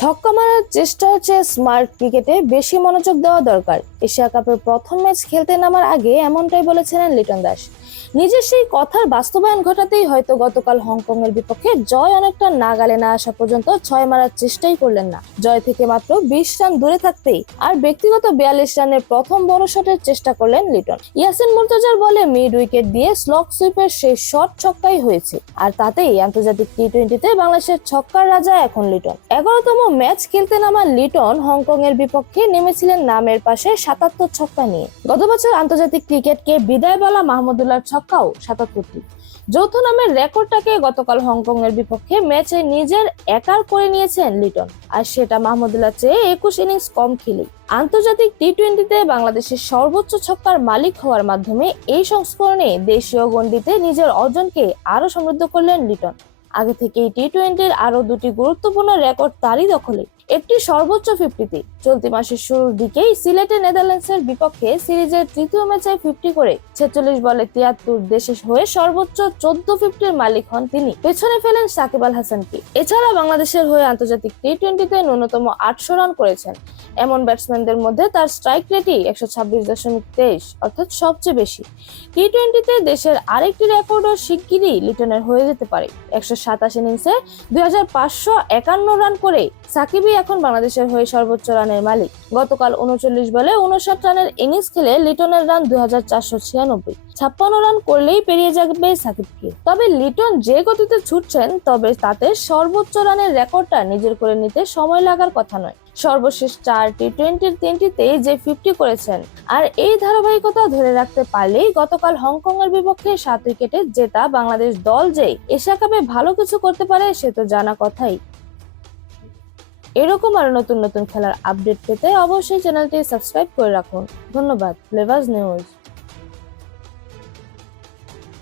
ছক্কা মারার চেষ্টার চেয়ে স্মার্ট ক্রিকেটে বেশি মনোযোগ দেওয়া দরকার। এশিয়া কাপের প্রথম ম্যাচ খেলতে নামার আগে এমনটাই বলেছিলেন লিটন দাস। নিজের সেই কথার বাস্তবায়ন ঘটাতেই হয়তো গতকাল হংকং এর বিপক্ষে জয় অনেকটা নাগালে না আসা পর্যন্ত ছয় মারার চেষ্টাই করলেন না, জয় থেকে মাত্র 20 রান দূরে থাকতেই আর ব্যক্তিগত 42 রানের প্রথম বড় শটের চেষ্টা করলেন লিটন। ইয়াসিন মুর্তজার বলে মিড উইকেট দিয়ে স্লগ সুইপের সেই শট ছক্কাই হয়েছে, আর তাতেই আন্তর্জাতিক টি-20তে বাংলাদেশের ছক্কার রাজা এখন লিটন। 11তম ম্যাচ খেলতে নামা লিটন হংকং এর বিপক্ষে নেমেছিলেন নামের পাশে 77 ছক্কা নিয়ে। গত বছর আন্তর্জাতিক ক্রিকেটকে বিদায় বলা মাহমুদুল্লাহর ছক্কাও 77টি। যৌথ নামের রেকর্ডটাকে গতকাল হংকং এর বিপক্ষে ম্যাচে নিজের একার করে নিয়েছেন লিটন, আর সেটা মাহমুদুল্লাহ চেয়ে 21 ইনিংস কম খেলেই। আন্তর্জাতিক টি-20তে বাংলাদেশের সর্বোচ্চ ছক্কার মালিক হওয়ার মাধ্যমে এই সংস্করণে দেশীয় গণ্ডিতে নিজের অর্জনকে আরো সমৃদ্ধ করলেন লিটন। আগে থেকেই টি-20র আরো দুটি গুরুত্বপূর্ণ রেকর্ড তারই দখলে। একটি সর্বোচ্চ 50তে চলতি মাসের শুরুর দিকেই সিলেটে নেদারল্যান্ডসের বিপক্ষে সিরিজের তৃতীয় ম্যাচে 50 করে 46 বলে 73 দেশের হয়ে সর্বোচ্চ 14 50-র মালিক হন তিনি, পেছনে ফেলেন সাকিব আল হাসানকে। এছাড়া বাংলাদেশের হয়ে আন্তর্জাতিক টি-20তে ন্যূনতম 800 রান করেছেন এমন ব্যাটসম্যানদের মধ্যে তার স্ট্রাইক রেটই 126.23, অর্থাৎ সবচেয়ে বেশি। টি-20তে দেশের আরেকটি রেকর্ডও শিগগিরই লিটনের হয়ে যেতে পারে। 127 ইনিংসে 2551 রান করে সাকিবই এখন বাংলাদেশের হয়ে সর্বোচ্চ রানের মালিক। গতকাল 39 বলে 59 রানের ইনিংস খেলে লিটনের রান 2496, 56 রান করলেই পেরিয়ে যাবে সাকিবকে। তবে লিটন যে গতিতে ছুটছেন, তবে তাতে সর্বোচ্চ রানের রেকর্ডটা নিজের করে নিতে সময় লাগার কথা নয়। সর্বশেষ 4 টি-20র 3টিতেই যে 50 করেছেন, আর এই ধারাবাহিকতা ধরে রাখতে পারলেই গতকাল হংকং এর বিপক্ষে 7 উইকেটে জেতা বাংলাদেশ দল যে এশিয়া কাপে ভালো কিছু করতে পারে সে তো জানা কথাই। এরকম আরো নতুন নতুন খেলার আপডেট পেতে অবশ্যই চ্যানেলটি সাবস্ক্রাইব করে রাখুন। ধন্যবাদ। Flavours news.